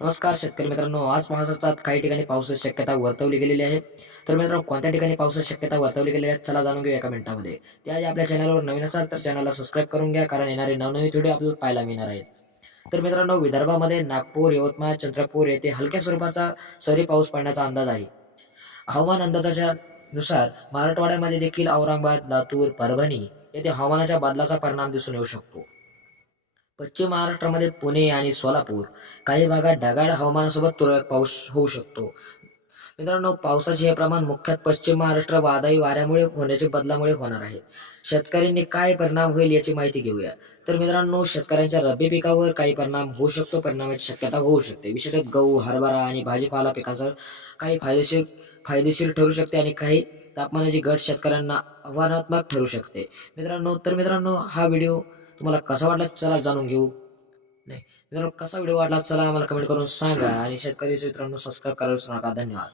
नमस्कार शेतकरी मित्रांनो आज महाराष्ट्रात काही ठिकाणी पावसाची शक्यता वर्तवली गेलेली आहे. तर मित्रांनो कोणत्या ठिकाणी पावसाची शक्यता वर्तवली गेलेली आहे चला जाणून घेऊया एका मिनिटामध्ये. त्याआधी आपल्या चॅनलवर नवीन असाल तर चॅनलला सबस्क्राईब करून घ्या कारण येणारे नवनवीन व्हिडिओ आपल्याला पाहायला मिळणार आहेत. तर मित्रांनो विदर्भामध्ये नागपूर यवतमाळ चंद्रपूर येथे हलक्या स्वरूपाचा सरी पाऊस पडण्याचा अंदाज आहे. हवामान अंदाजाच्या नुसार मराठवाड्यामध्ये देखील औरंगाबाद लातूर परभणी येथे हवामानाच्या बदलाचा परिणाम दिसून येऊ शकतो. पश्चिम महाराष्ट्रामध्ये पुणे आणि सोलापूर काही भागात ढगाळ हवामानासोबत तुरळक पाऊस होऊ शकतो. मित्रांनो पावसाचे हे प्रमाण मुख्यतः पश्चिम महाराष्ट्र वादळी वाऱ्यामुळे होण्याच्या बदलामुळे होणार आहे. शेतकऱ्यांनी काय परिणाम होईल याची माहिती घेऊया. तर मित्रांनो शेतकऱ्यांच्या रब्बी पिकावर काही परिणाम होऊ शकतो परिणामाची शक्यता होऊ शकते. विशेषतः गहू हरभरा आणि भाजीपाला पिकांचा काही फायदेशीर फायदेशीर ठरू शकते आणि काही तापमानाची घट शेतकऱ्यांना आव्हानात्मक ठरू शकते. मित्रांनो तर मित्रांनो हा व्हिडिओ तुम्हाला कसा वाटला चला जाणून घेऊ. नाही मित्रांनो कसा व्हिडिओ वाटला चला आम्हाला कमेंट करून सांगा. आणि शेतकरी मित्रांनो सबस्क्राईब करायला विसरू नका. धन्यवाद.